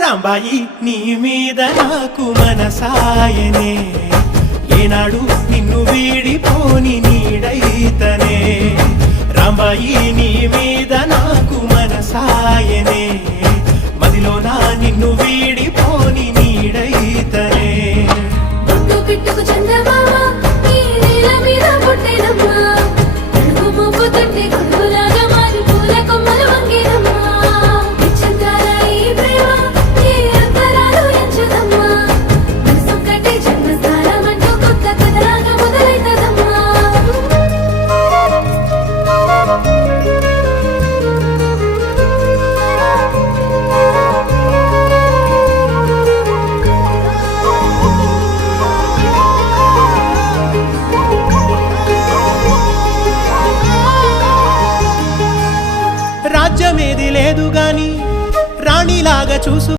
రాంబాయి నీ మీద నాకు మనసాయనే, ఏనాడు నిన్ను వీడిపోని నీడైతనే. రాంబాయి నీ మీద నాకు మనసాయనే, మదిలోన నిన్ను వీడిపోని నీడైతనే. బొట్టు పిట్టుకు చందమామ ఈ నేల మీద పుట్టెనమ్మా, అడుగు మోపు తొట్టి గొడుగులాగా మారి పూల కొమ్మలు వంగేనమ్మా. నిశ్చంతాల ఈ ప్రేమ ఏ అంతరాలు ఎంచుదమ్మా, మనసు కట్టి జన్మస్థానం అంటూ కొత్త కథలాగా మొదలైతదమ్మా. రాజ్యమేది లేదు గాని రాణిలాగా చూసు